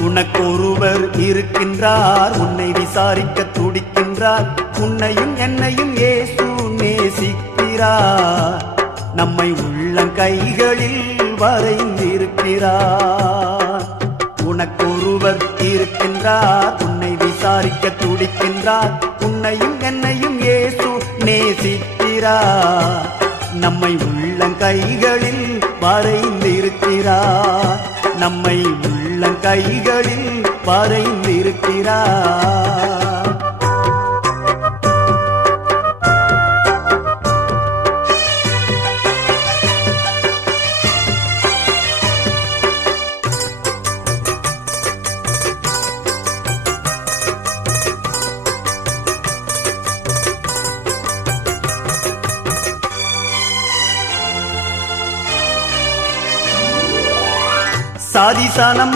உனக்கொருவர் இருக்கின்றார், உன்னை விசாரிக்க துடிக்கின்றார். உன்னையும் என்னையும் இயேசு நேசிக்கிறார். நம்மை உள்ளங்கைகளில் வரைந்திருக்கிறார். உனக்கொருவர் இருக்கின்றார், உன்னை விசாரிக்க துடிக்கின்றார். உன்னையும் என்னையும் இயேசு நேசிக்கிறார். நம்மை உள்ளங்கைகளில் வரைந்திருக்கிறார். நம்மை உள்ளங்கைகளில் வரைந்திருக்கிறார். சாதிசானம்